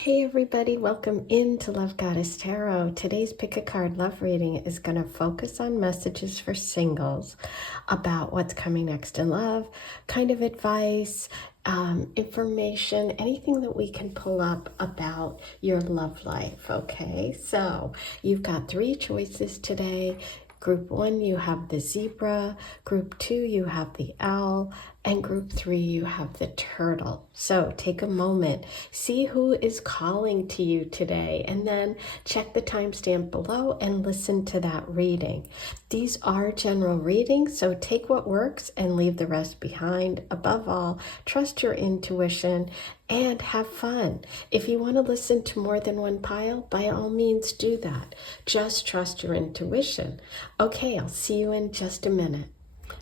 Hey everybody, welcome into Love Goddess Tarot. Today's pick a card love reading is going to focus on messages for singles about what's coming next in love, kind of advice, information, anything that we can pull up about your love life, okay? So you've got three choices today. Group 1, you have the zebra. Group 2, you have the owl. And group 3, you have the turtle. So take a moment, see who is calling to you today, and then check the timestamp below and listen to that reading. These are general readings, so take what works and leave the rest behind. Above all, trust your intuition and have fun. If you want to listen to more than one pile, by all means do that. Just trust your intuition. Okay, I'll see you in just a minute.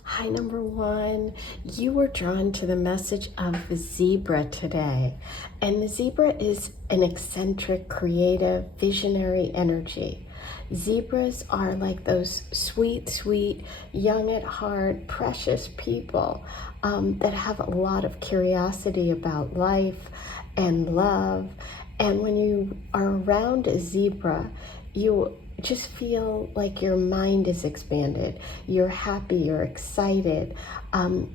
Hi, number 1, you were drawn to the message of the zebra today. And the zebra is an eccentric, creative, visionary energy. Zebras are like those sweet, sweet, young at heart, precious people that have a lot of curiosity about life and love. And when you are around a zebra, you just feel like your mind is expanded. You're happy, you're excited.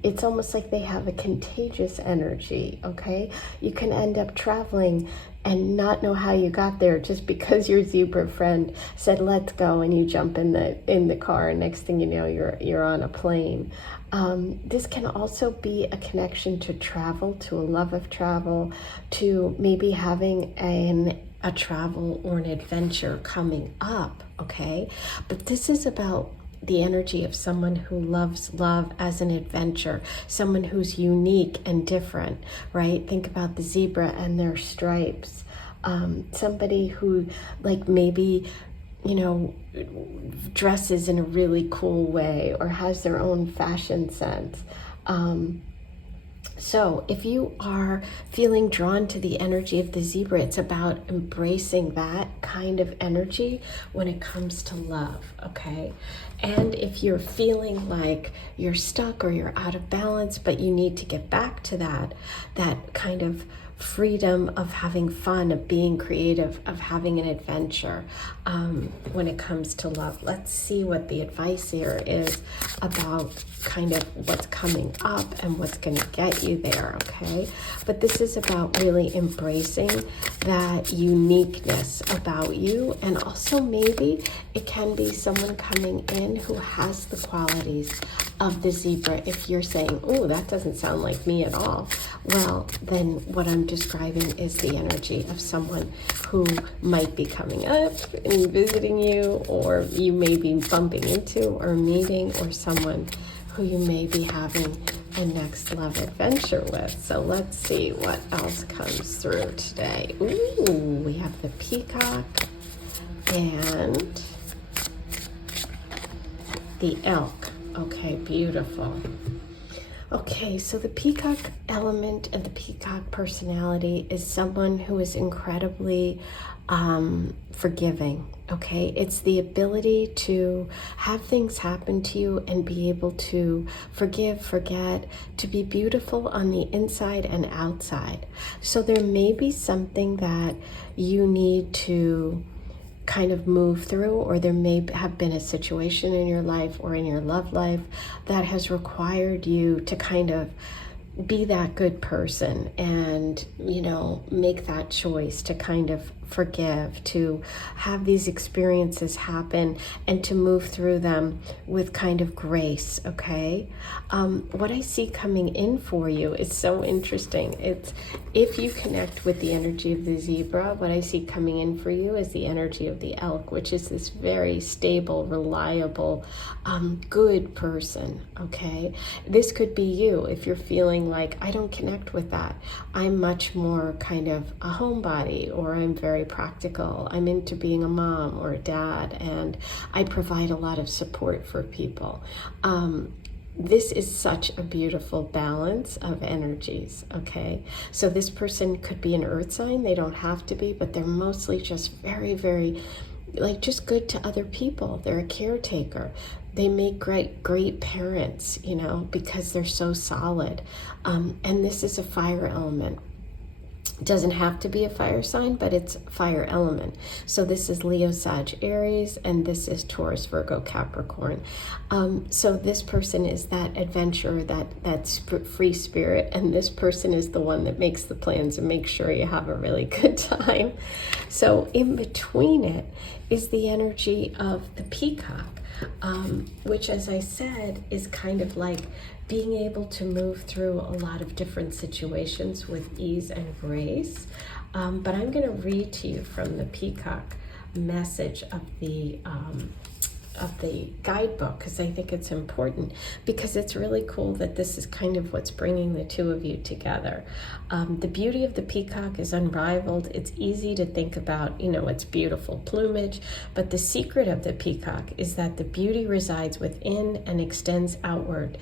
It's almost like they have a contagious energy, okay? You can end up traveling and not know how you got there just because your zebra friend said, let's go, and you jump in the car, and next thing you know, you're on a plane. This can also be a connection to travel, to a love of travel, to maybe having a travel or an adventure coming up, okay? But this is about the energy of someone who loves love as an adventure, someone who's unique and different, right? Think about the zebra and their stripes. Somebody who, like, maybe, you know, dresses in a really cool way or has their own fashion sense. So if you are feeling drawn to the energy of the zebra, it's about embracing that kind of energy when it comes to love, okay? And if you're feeling like you're stuck or you're out of balance, but you need to get back to that kind of freedom of having fun, of being creative, of having an adventure when it comes to love. Let's see what the advice here is about kind of what's coming up and what's going to get you there, okay? But this is about really embracing that uniqueness about you, and also maybe it can be someone coming in who has the qualities of the zebra. If you're saying, oh, that doesn't sound like me at all, well, then what I'm describing is the energy of someone who might be coming up and visiting you, or you may be bumping into or meeting, or someone who you may be having a next love adventure with. So let's see what else comes through today. Ooh, we have the peacock and the elk. Okay, beautiful. Okay, so the peacock element and the peacock personality is someone who is incredibly forgiving, okay? It's the ability to have things happen to you and be able to forgive, forget, to be beautiful on the inside and outside. So there may be something that you need to kind of move through, or there may have been a situation in your life or in your love life that has required you to kind of be that good person and, you know, make that choice to kind of forgive, to have these experiences happen and to move through them with kind of grace, okay? What I see coming in for you is so interesting. It's, if you connect with the energy of the zebra, what I see coming in for you is the energy of the elk, which is this very stable, reliable, good person, okay? This could be you if you're feeling like, I don't connect with that. I'm much more kind of a homebody, or I'm very practical. I'm into being a mom or a dad, and I provide a lot of support for people. This is such a beautiful balance of energies, okay? So this person could be an earth sign. They don't have to be, but they're mostly just very, very, like, just good to other people. They're a caretaker. They make great parents, you know, because they're so solid. And this is a fire element. Doesn't have to be a fire sign, but it's fire element. So this is Leo, Sag, Aries, and this is Taurus, Virgo, Capricorn. So this person is that adventurer, that free spirit, and this person is the one that makes the plans and makes sure you have a really good time. So in between it is the energy of the peacock, which, as I said, is kind of like being able to move through a lot of different situations with ease and grace. But I'm going to read to you from the peacock message of the guidebook, because I think it's important, because it's really cool that this is kind of what's bringing the two of you together. The beauty of the peacock is unrivaled. It's easy to think about, its beautiful plumage, but the secret of the peacock is that the beauty resides within and extends outward.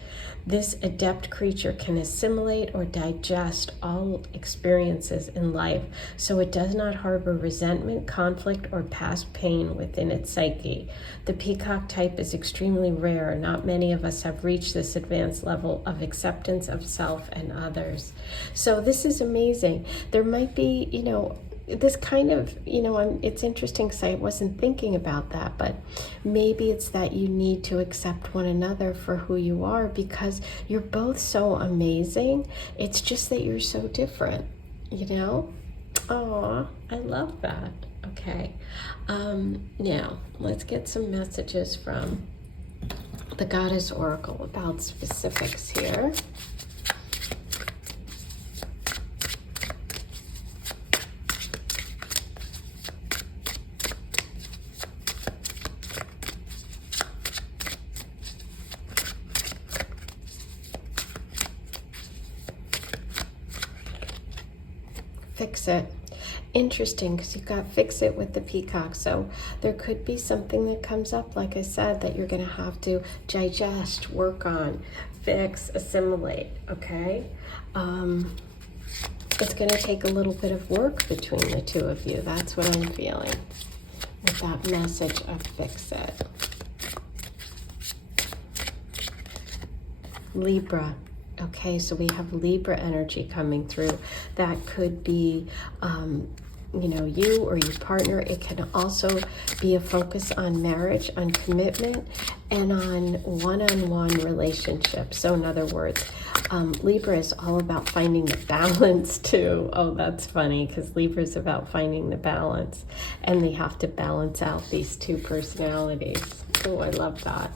This adept creature can assimilate or digest all experiences in life, so it does not harbor resentment, conflict, or past pain within its psyche. The peacock type is extremely rare. Not many of us have reached this advanced level of acceptance of self and others. So this is amazing. There might be, this kind of, it's interesting because I wasn't thinking about that, but maybe it's that you need to accept one another for who you are, because you're both so amazing. It's just that you're so different, Oh, I love that. Okay. Now let's get some messages from the Goddess Oracle about specifics here. Fix it. Interesting, because you've got fix it with the peacock. So there could be something that comes up, like I said, that you're going to have to digest, work on, fix, assimilate, okay? It's going to take a little bit of work between the two of you. That's what I'm feeling with that message of fix it. Libra. Okay, so we have Libra energy coming through. That could be, you or your partner. It can also be a focus on marriage, on commitment, and on one-on-one relationships. So in other words, Libra is all about finding the balance too. Oh, that's funny, because Libra is about finding the balance, and they have to balance out these two personalities. Oh, I love that.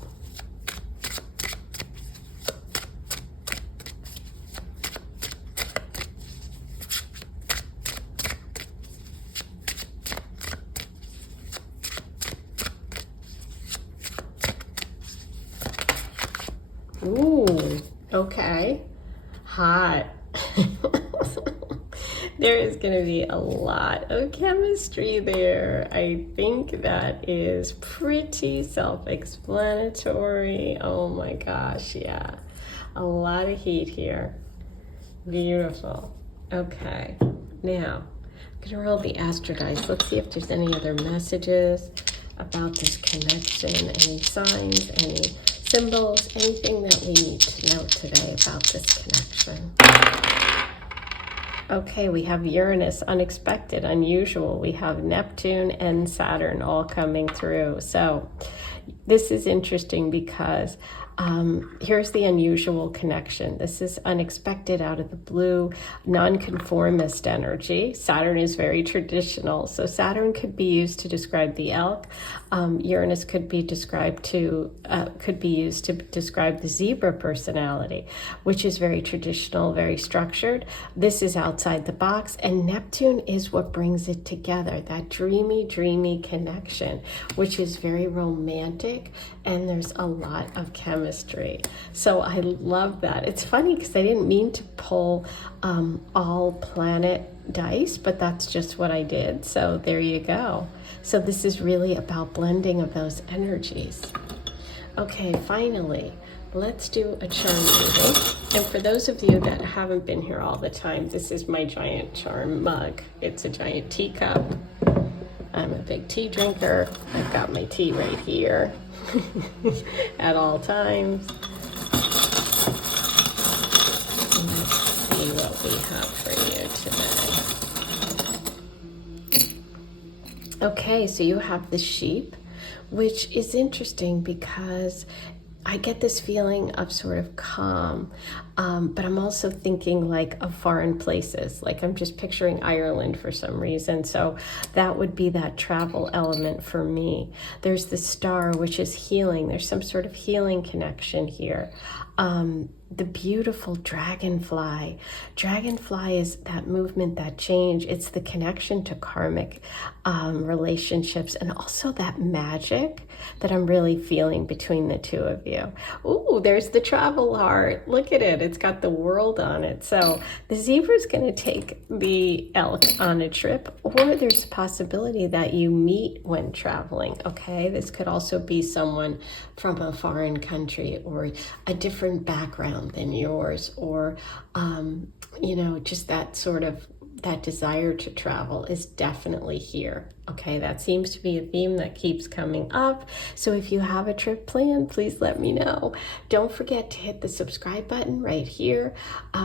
Ooh, okay. Hot. There is going to be a lot of chemistry there. I think that is pretty self-explanatory. Oh my gosh, yeah. A lot of heat here. Beautiful. Okay, now I'm going to roll the Astro dice. Let's see if there's any other messages about this connection, any signs, any symbols, anything that we need to know today about this connection. Okay, we have Uranus, unexpected, unusual. We have Neptune and Saturn all coming through. So this is interesting because here's the unusual connection. This is unexpected, out of the blue, nonconformist energy. Saturn is very traditional. So Saturn could be used to describe the elk. Uranus could be used to describe the zebra personality, which is very traditional, very structured. This is outside the box, and Neptune is what brings it together, that dreamy, dreamy connection, which is very romantic, and there's a lot of chemistry. So I love that. It's funny because I didn't mean to pull all planet dice, but that's just what I did. So there you go. So this is really about blending of those energies. Okay, finally, let's do a charm reading. And for those of you that haven't been here all the time, this is my giant charm mug. It's a giant teacup. I'm a big tea drinker. I've got my tea right here at all times. Let's see what we have for you today. Okay, so you have the sheep, which is interesting because I get this feeling of sort of calm, but I'm also thinking like of foreign places. Like I'm just picturing Ireland for some reason. So that would be that travel element for me. There's the star, which is healing. There's some sort of healing connection here. The beautiful dragonfly. Dragonfly is that movement, that change. It's the connection to karmic relationships, and also that magic that I'm really feeling between the two of you. Ooh, there's the travel heart. Look at it. It's got the world on it. So the zebra is going to take the elk on a trip, or there's a possibility that you meet when traveling. Okay, this could also be someone from a foreign country or a different background than yours, or you know, just that sort of that desire to travel is definitely here. Okay, that seems to be a theme that keeps coming up. So if you have a trip planned, please let me know. Don't forget to hit the subscribe button right here.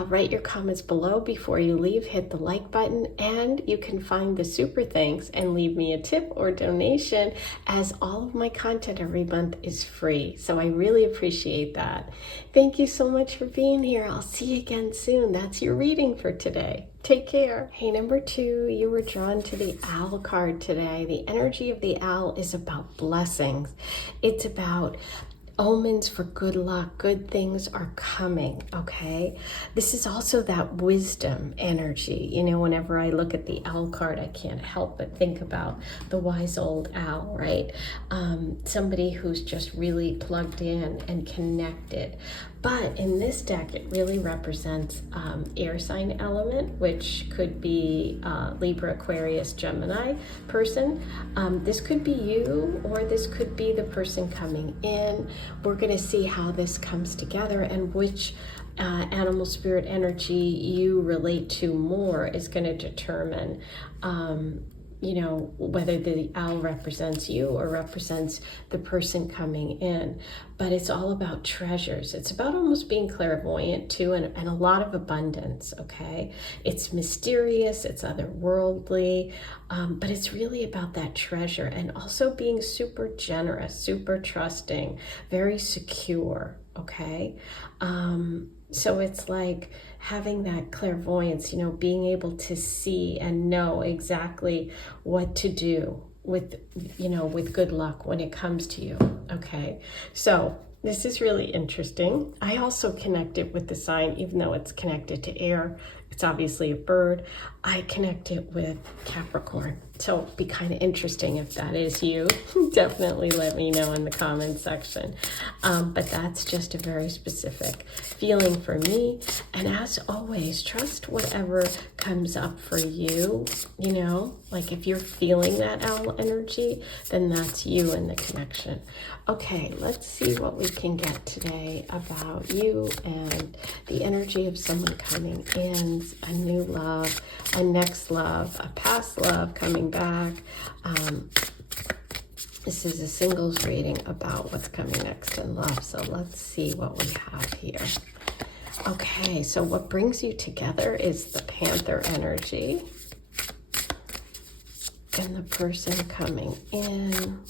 Write your comments below before you leave. Hit the like button, and you can find the super thanks and leave me a tip or donation, as all of my content every month is free. So I really appreciate that. Thank you so much for being here. I'll see you again soon. That's your reading for today. Take care. Hey, number 2, you were drawn to the owl card today. The energy of the owl is about blessings. It's about omens for good luck. Good things are coming, okay? This is also that wisdom energy. You know, whenever I look at the owl card, I can't help but think about the wise old owl, right? Somebody who's just really plugged in and connected. But in this deck, it really represents air sign element, which could be Libra, Aquarius, Gemini person. This could be you, or this could be the person coming in. We're going to see how this comes together, and which animal spirit energy you relate to more is going to determine you know, whether the owl represents you or represents the person coming in. But it's all about treasures. It's about almost being clairvoyant too, and a lot of abundance, okay? It's mysterious, it's otherworldly, but it's really about that treasure, and also being super generous, super trusting, very secure, okay? So it's like having that clairvoyance, you know, being able to see and know exactly what to do with, you know, with good luck when it comes to you, okay? So this is really interesting. I also connect it with the sign, even though it's connected to air. It's obviously a bird. I connect it with Capricorn. So it'd be kind of interesting if that is you. Definitely let me know in the comments section. But that's just a very specific feeling for me. And as always, trust whatever comes up for you. You know, like if you're feeling that owl energy, then that's you in the connection. Okay, let's see what we can get today about you and the energy of someone coming in, a new love, a next love, a past love coming back. This is a singles reading about what's coming next in love. So let's see what we have here. Okay, so what brings you together is the Panther energy. And the person coming in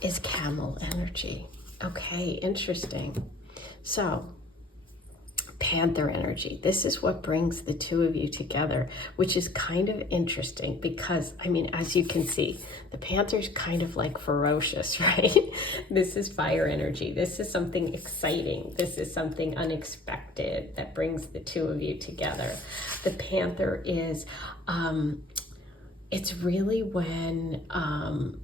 is Camel energy. Okay, interesting. So Panther energy, this is what brings the two of you together, which is kind of interesting because, I mean, as you can see, the Panther's kind of like ferocious, right? This is fire energy. This is something exciting. This is something unexpected that brings the two of you together. The Panther is it's really when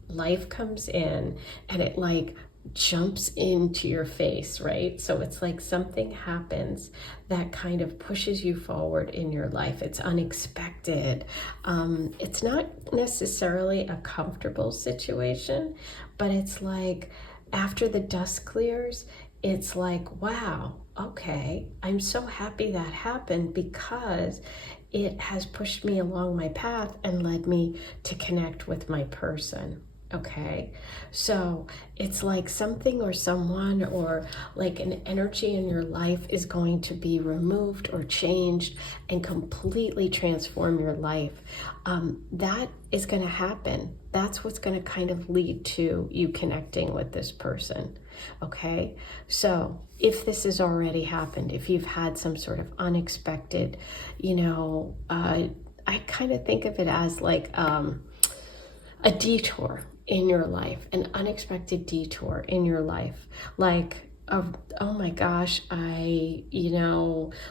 life comes in and it like jumps into your face, right? So it's like something happens that kind of pushes you forward in your life. It's unexpected. It's not necessarily a comfortable situation, but it's like after the dust clears, it's like, wow, okay, I'm so happy that happened because it has pushed me along my path and led me to connect with my person. Okay, so it's like something or someone or like an energy in your life is going to be removed or changed and completely transform your life. That is going to happen. That's what's going to kind of lead to you connecting with this person. Okay, so if this has already happened, if you've had some sort of unexpected, I kind of think of it as like a detour in your life, an unexpected detour in your life, like, oh my gosh, I,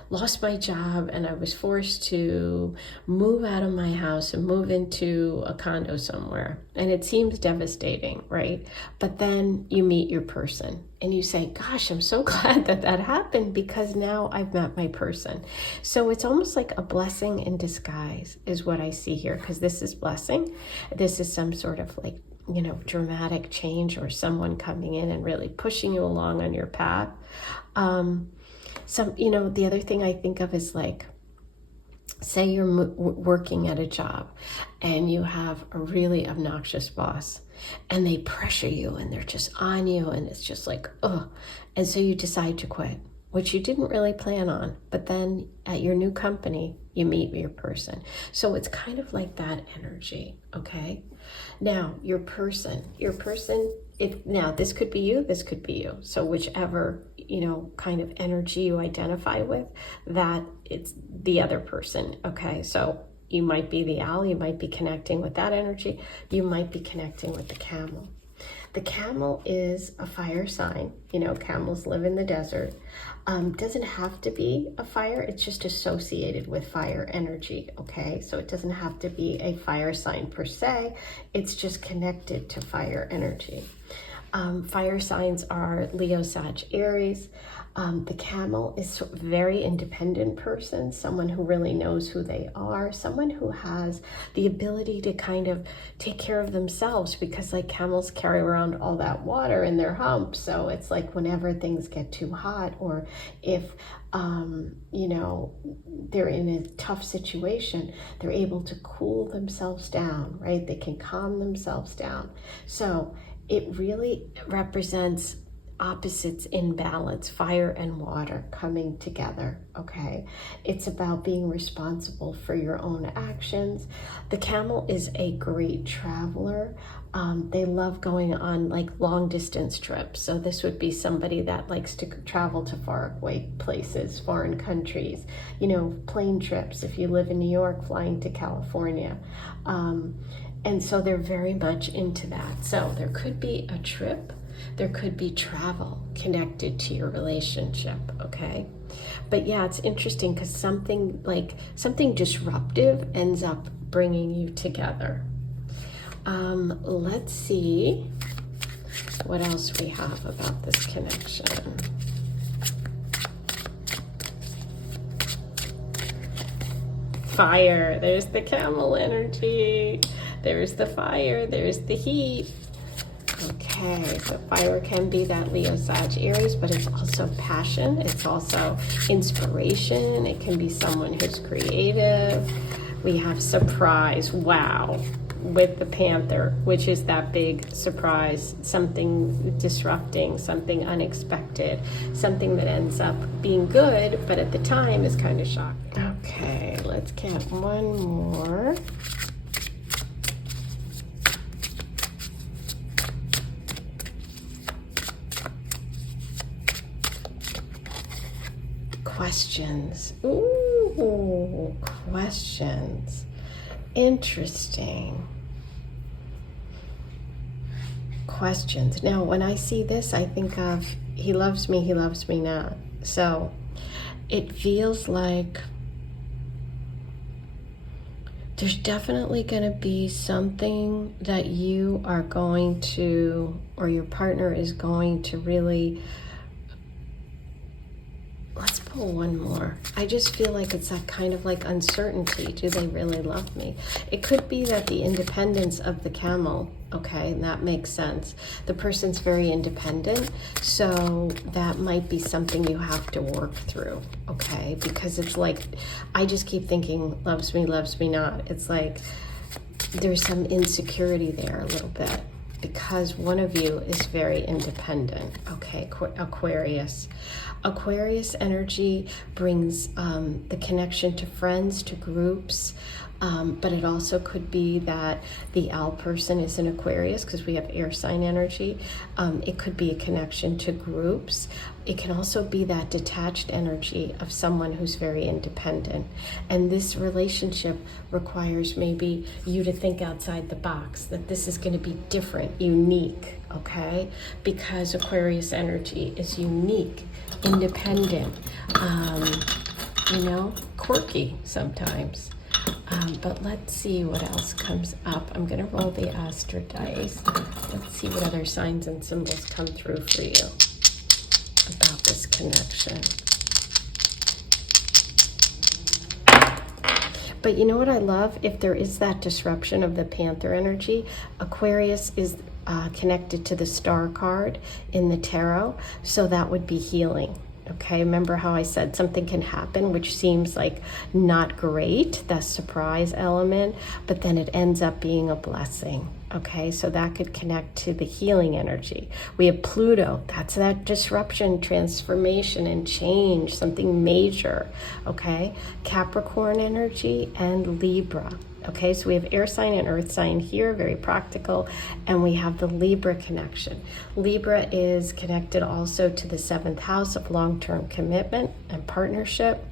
lost my job and I was forced to move out of my house and move into a condo somewhere. And it seems devastating, right? But then you meet your person and you say, gosh, I'm so glad that that happened because now I've met my person. So it's almost like a blessing in disguise is what I see here, because this is blessing. This is some sort of like, dramatic change or someone coming in and really pushing you along on your path. The other thing I think of is like, say you're working at a job and you have a really obnoxious boss and they pressure you and they're just on you and it's just like, ugh. And so you decide to quit, which you didn't really plan on. But then at your new company, you meet your person. So it's kind of like that energy, okay? Now, your person, now this could be you, this could be you. So whichever, kind of energy you identify with, that it's the other person, okay? So you might be the owl, you might be connecting with that energy, you might be connecting with the camel. The camel is a fire sign. Camels live in the desert. Doesn't have to be a fire. It's just associated with fire energy, okay? So it doesn't have to be a fire sign per se. It's just connected to fire energy. Fire signs are Leo, Sag, Aries. The camel is a very independent person, someone who really knows who they are, someone who has the ability to kind of take care of themselves, because like camels carry around all that water in their humps. So it's like whenever things get too hot, or if, they're in a tough situation, they're able to cool themselves down, right? They can calm themselves down. So it really represents opposites in balance, fire and water coming together, okay? It's about being responsible for your own actions. The camel is a great traveler. They love going on like long distance trips. So this would be somebody that likes to travel to far away places, foreign countries, plane trips. If you live in New York, flying to California. And so they're very much into that. So there could be a trip, there could be travel connected to your relationship, okay? But yeah, it's interesting because something disruptive ends up bringing you together. Let's see what else we have about this connection. Fire, there's the camel energy. There's the fire, there's the heat. Okay, so fire can be that Leo, Sag, Aries, but it's also passion. It's also inspiration. It can be someone who's creative. We have surprise, wow, with the Panther, which is that big surprise, something disrupting, something unexpected, something that ends up being good, but at the time is kind of shocking. Okay, let's get one more. Questions. Ooh, questions. Interesting. Questions. Now, when I see this, I think of he loves me not. So it feels like there's definitely going to be something that you are going to, or your partner is going to really. Let's pull one more. I just feel like it's that kind of like uncertainty. Do they really love me? It could be that the independence of the camel, okay, and that makes sense. The person's very independent, so that might be something you have to work through, okay? Because it's like, I just keep thinking, loves me not. It's like there's some insecurity there a little bit. because one of you is very independent, okay? Aquarius. Aquarius energy brings the connection to friends, to groups, but it also could be that the owl person is an Aquarius because we have air sign energy. It could be a connection to groups. It can also be that detached energy of someone who's very independent. And this relationship requires maybe you to think outside the box, that this is going to be different, unique, okay? Because Aquarius energy is unique, independent, quirky sometimes. But let's see what else comes up. I'm going to roll the Astro dice. Let's see what other signs and symbols come through for you about this connection. But you know what I love? If there is that disruption of the Panther energy, Aquarius is connected to the Star card in the tarot, so that would be healing. Okay, remember how I said something can happen which seems like not great, that surprise element, but then it ends up being a blessing. Okay, so that could connect to the healing energy. We have Pluto, that's that disruption, transformation, and change, something major. Okay, Capricorn energy and Libra. Okay, so we have air sign and earth sign here, very practical, and we have the Libra connection. Libra is connected also to the 7th house of long-term commitment and partnership.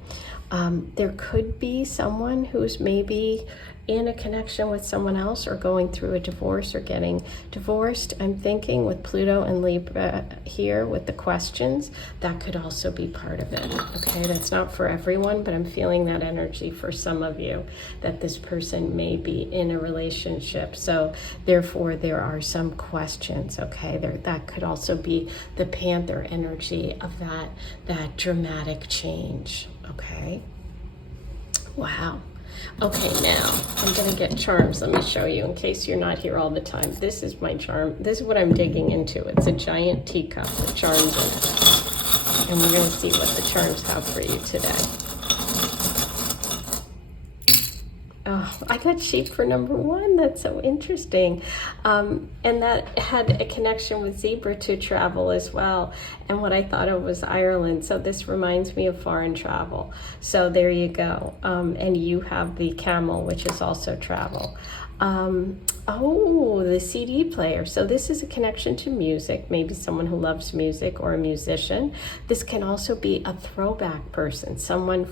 There could be someone who's maybe in a connection with someone else or going through a divorce or getting divorced. I'm thinking with Pluto and Libra here with the questions, that could also be part of it. Okay, that's not for everyone, but I'm feeling that energy for some of you, that this person may be in a relationship. So therefore there are some questions, okay? That could also be the Panther energy of that dramatic change, okay? Wow. Okay, now I'm going to get charms. Let me show you in case you're not here all the time. This is my charm. This is what I'm digging into. It's a giant teacup with charms in it. And we're going to see what the charms have for you today. Oh, I got sheep for number 1. That's so interesting. And that had a connection with zebra to travel as well. And what I thought of was Ireland. So this reminds me of foreign travel. So there you go. And you have the camel, which is also travel. Oh, the CD player. So this is a connection to music, maybe someone who loves music or a musician. This can also be a throwback person, someone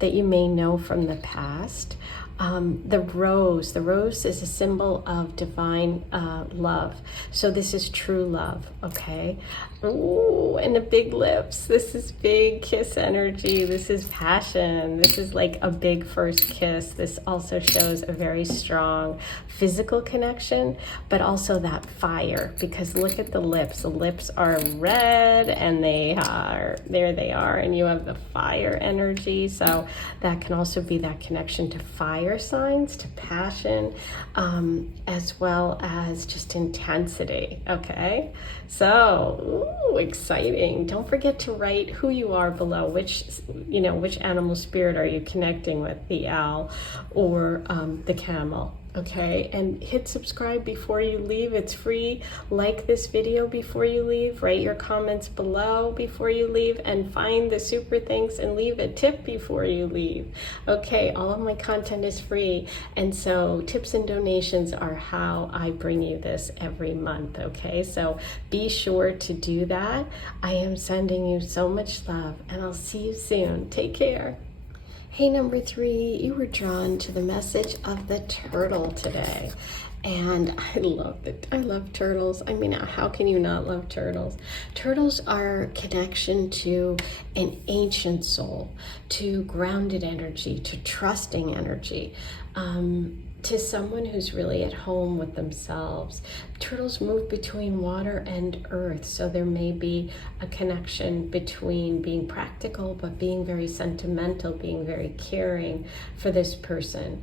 that you may know from the past. The rose is a symbol of divine love. So this is true love, okay? Ooh, and the big lips. This is big kiss energy. This is passion. This is like a big first kiss. This also shows a very strong physical connection, but also that fire, because look at the lips. The lips are red and there they are, and you have the fire energy. So that can also be that connection to fire signs, to passion, as well as just intensity, okay? So, ooh, exciting. Don't forget to write who you are below, which animal spirit are you connecting with, the owl or the camel. Okay, and hit subscribe before you leave. It's free. Like this video before you leave. Write your comments below before you leave, and find the super thanks and leave a tip before you leave. Okay, all of my content is free, and so tips and donations are how I bring you this every month. Okay, so be sure to do that. I am sending you so much love, and I'll see you soon. Take care. Hey, number 3, you were drawn to the message of the turtle today. And I love it. I love turtles. I mean, how can you not love turtles? Turtles are connection to an ancient soul, to grounded energy, to trusting energy, to someone who's really at home with themselves. Turtles move between water and earth, so there may be a connection between being practical but being very sentimental, being very caring for this person.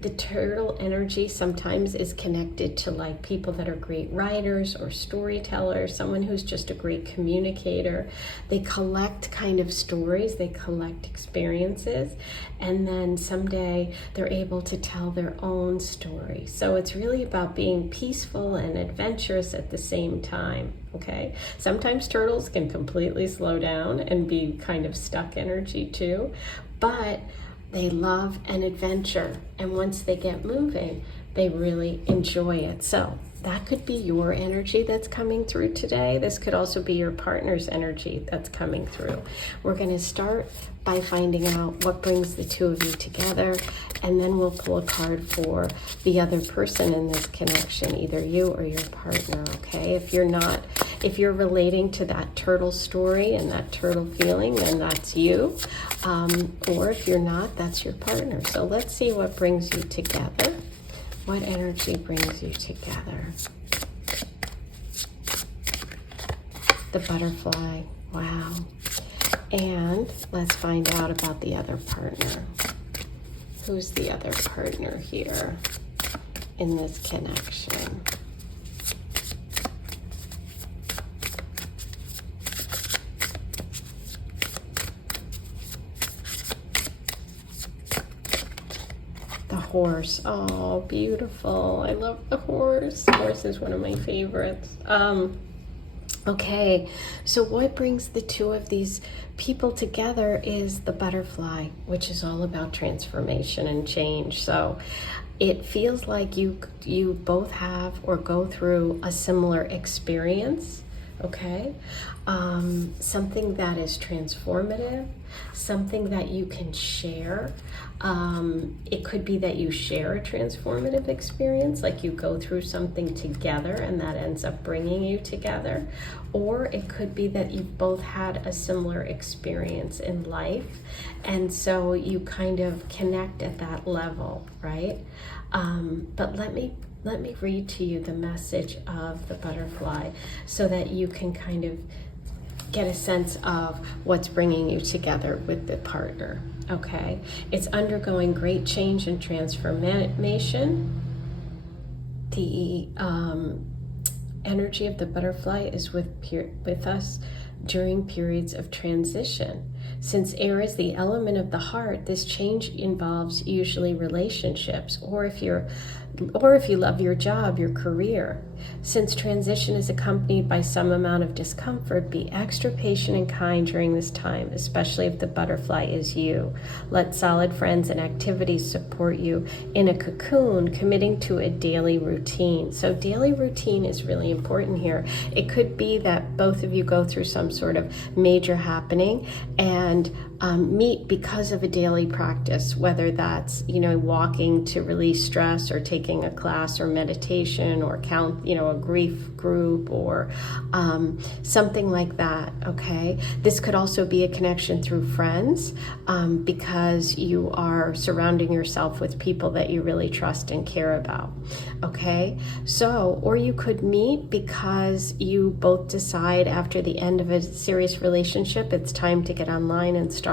The turtle energy sometimes is connected to like people that are great writers or storytellers, someone who's just a great communicator. They collect kind of stories, they collect experiences, and then someday they're able to tell their own story. So it's really about being peaceful and adventurous at the same time. Okay, sometimes turtles can completely slow down and be kind of stuck energy too, but they love an adventure, and once they get moving, they really enjoy it. So that could be your energy that's coming through today. This could also be your partner's energy that's coming through. We're going to start by finding out what brings the two of you together, and then we'll pull a card for the other person in this connection, either you or your partner, okay? If you're relating to that turtle story and that turtle feeling, then that's you. Or if you're not, that's your partner. So let's see what brings you together. What energy brings you together? The butterfly. Wow. And let's find out about the other partner. Who's the other partner here in this connection? The horse. Oh, beautiful. I love the horse. The horse is one of my favorites. Okay, so what brings the two of these people together is the butterfly, which is all about transformation and change. So it feels like you both have or go through a similar experience, okay? Something that is transformative, something that you can share. It could be that you share a transformative experience, like you go through something together and that ends up bringing you together. Or it could be that you've both had a similar experience in life, and so you kind of connect at that level, right? But let me read to you the message of the butterfly so that you can kind of get a sense of what's bringing you together with the partner, okay? It's undergoing great change and transformation. The energy of the butterfly is with us during periods of transition. Since air is the element of the heart, this change involves usually relationships, or if you love your job, your career. Since transition is accompanied by some amount of discomfort, be extra patient and kind during this time, especially if the butterfly is you. Let solid friends and activities support you in a cocoon, committing to a daily routine. So daily routine is really important here. It could be that both of you go through some sort of major happening and meet because of a daily practice, whether that's, walking to release stress, or taking a class or meditation, or a grief group, or something like that, okay? This could also be a connection through friends, because you are surrounding yourself with people that you really trust and care about, okay? So, or you could meet because you both decide after the end of a serious relationship, it's time to get online and start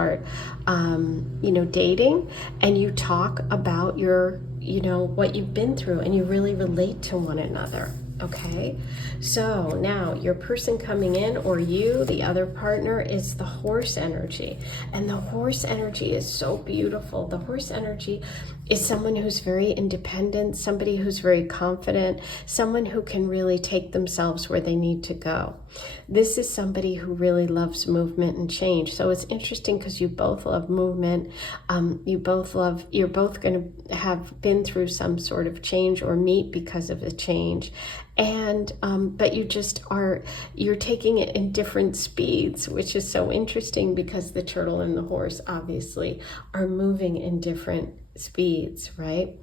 dating, and you talk about your what you've been through, and you really relate to one another, okay? So now your person coming in, or you, the other partner, is the horse energy, and the horse energy is so beautiful. The horse energy is someone who's very independent, somebody who's very confident, someone who can really take themselves where they need to go. This is somebody who really loves movement and change. So it's interesting because you both love movement. You're both going to have been through some sort of change or meet because of a change. And but you're taking it in different speeds, which is so interesting because the turtle and the horse obviously are moving in different speeds, right?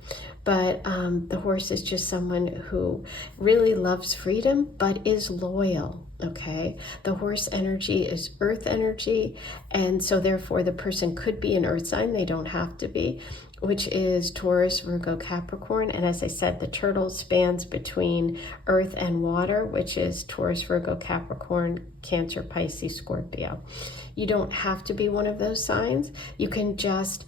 But the horse is just someone who really loves freedom but is loyal, okay? The horse energy is earth energy, and so therefore the person could be an earth sign, they don't have to be, which is Taurus, Virgo, Capricorn. And as I said, the turtle spans between earth and water, which is Taurus, Virgo, Capricorn, Cancer, Pisces, Scorpio. You don't have to be one of those signs. You can just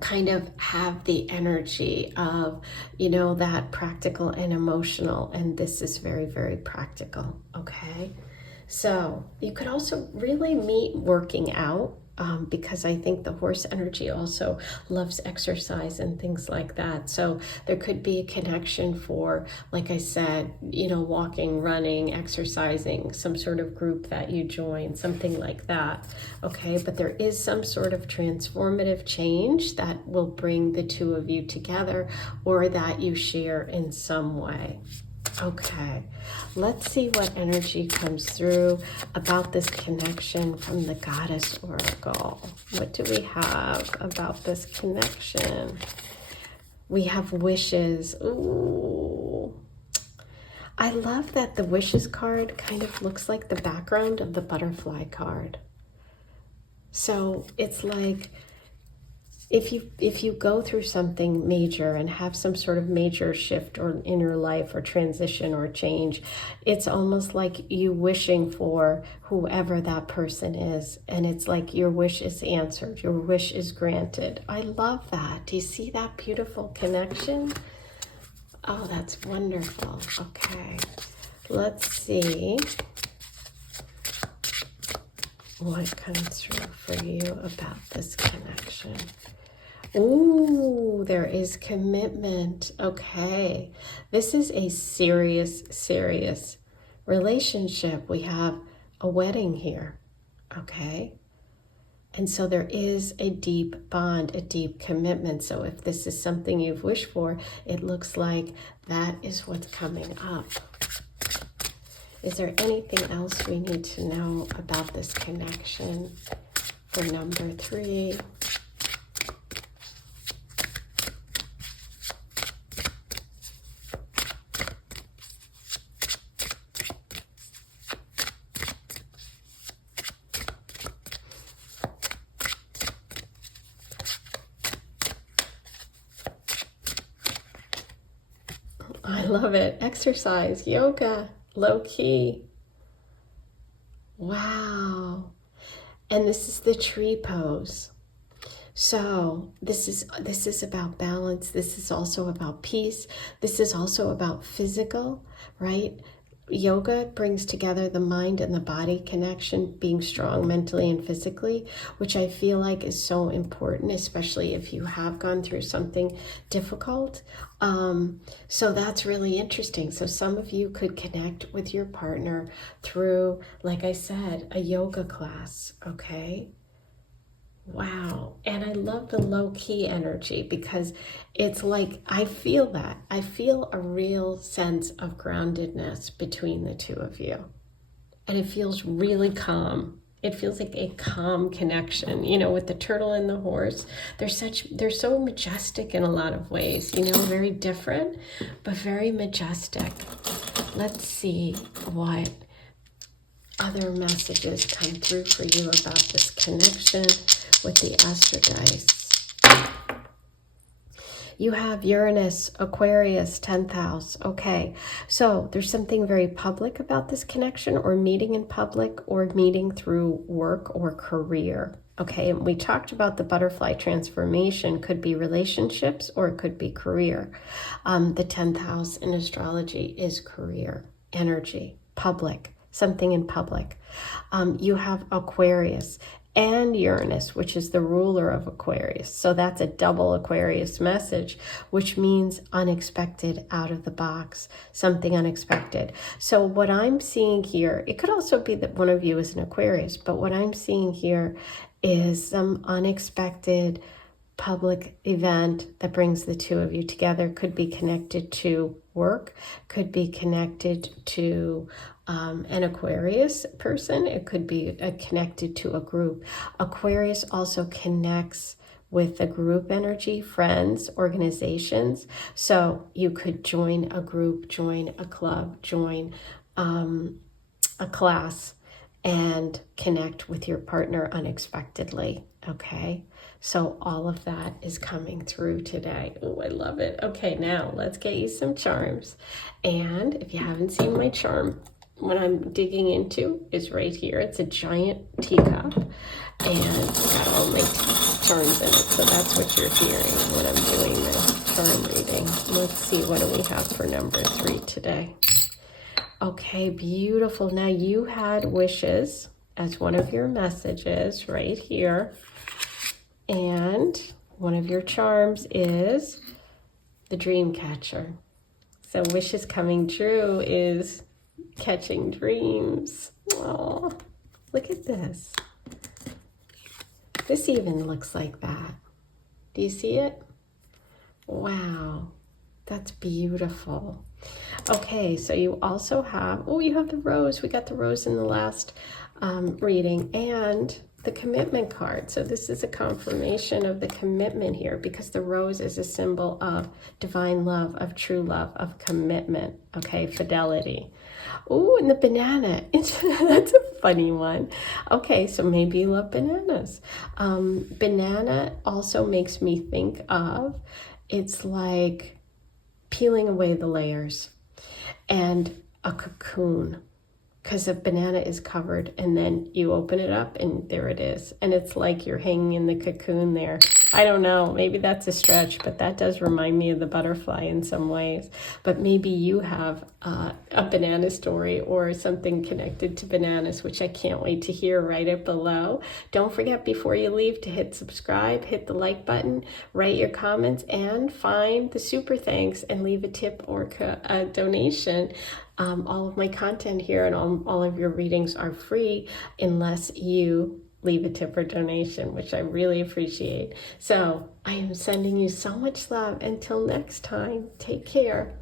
kind of have the energy of, you know, that practical and emotional. And this is very, very practical, okay? So you could also really meet working out, because I think the horse energy also loves exercise and things like that. So there could be a connection for, like I said, you know, walking, running, exercising, some sort of group that you join, something like that. Okay, but there is some sort of transformative change that will bring the two of you together, or that you share in some way. Okay, let's see what energy comes through about this connection from the Goddess Oracle. What do we have about this connection? We have wishes. Ooh. I love that the wishes card kind of looks like the background of the butterfly card. So it's like, if you go through something major and have some sort of major shift or in your life or transition or change, it's almost like you wishing for whoever that person is, and it's like your wish is answered, your wish is granted. I love that. Do you see that beautiful connection? Oh, that's wonderful. Okay, let's see what comes through for you about this connection. Ooh, there is commitment. Okay, this is a serious relationship. We have a wedding here, okay? And so there is a deep bond, a deep commitment. So if this is something you've wished for, it looks like that is what's coming up. Is there anything else we need to know about this connection for number 3? I love it. Exercise, yoga, low key. Wow. And this is the tree pose. So this is about balance. This is also about peace. This is also about physical, right? Yoga brings together the mind and the body connection, being strong mentally and physically, which I feel like is so important, especially if you have gone through something difficult. So that's really interesting. So some of you could connect with your partner through, like I said, a yoga class, okay? Wow. And I love the low-key energy, because it's like, I feel that. I feel a real sense of groundedness between the two of you. And it feels really calm. It feels like a calm connection, you know, with the turtle and the horse. They're so majestic in a lot of ways, you know, very different, but very majestic. Let's see what other messages come through for you about this connection with the Astro Dice. You have Uranus, Aquarius, 10th house. Okay, so there's something very public about this connection, or meeting in public, or meeting through work or career. Okay, and we talked about the butterfly transformation. Could be relationships or it could be career. The 10th house in astrology is career, energy, public, something in public. You have Aquarius and Uranus, which is the ruler of Aquarius. So that's a double Aquarius message, which means unexpected, out of the box, something unexpected. So what I'm seeing here, it could also be that one of you is an Aquarius, but what I'm seeing here is some unexpected public event that brings the two of you together. Could be connected to work, could be connected to an Aquarius person. It could be connected to a group. Aquarius also connects with the group energy, friends, organizations. So you could join a group, join a club, join a class, and connect with your partner unexpectedly, okay? So all of that is coming through today. Oh, I love it. Okay, now let's get you some charms. And if you haven't seen my charm what I'm digging into is right here. It's a giant teacup, and it's got all my charms in it. So that's what you're hearing when I'm doing the charm reading. Let's see, what do we have for number 3 today? Okay, beautiful. Now you had wishes as one of your messages right here. And one of your charms is the dream catcher. So wishes coming true is catching dreams. Oh, look at this. This even looks like that. Do you see it? Wow, that's beautiful. Okay, so you also have, oh, you have the rose. We got the rose in the last reading, and the commitment card. So this is a confirmation of the commitment here, because the rose is a symbol of divine love, of true love, of commitment, okay, fidelity. Oh, and the banana. That's a funny one. Okay, so maybe you love bananas. Banana also makes me think of, it's like peeling away the layers, and a cocoon, because a banana is covered and then you open it up and there it is. And it's like you're hanging in the cocoon there. I don't know, maybe that's a stretch, but that does remind me of the butterfly in some ways. But maybe you have a banana story or something connected to bananas, which I can't wait to hear. Write it below. Don't forget before you leave to hit subscribe, hit the like button, write your comments, and find the super thanks and leave a tip or a donation. All of my content here and all of your readings are free unless you leave a tip or donation, which I really appreciate. So I am sending you so much love. Until next time, take care.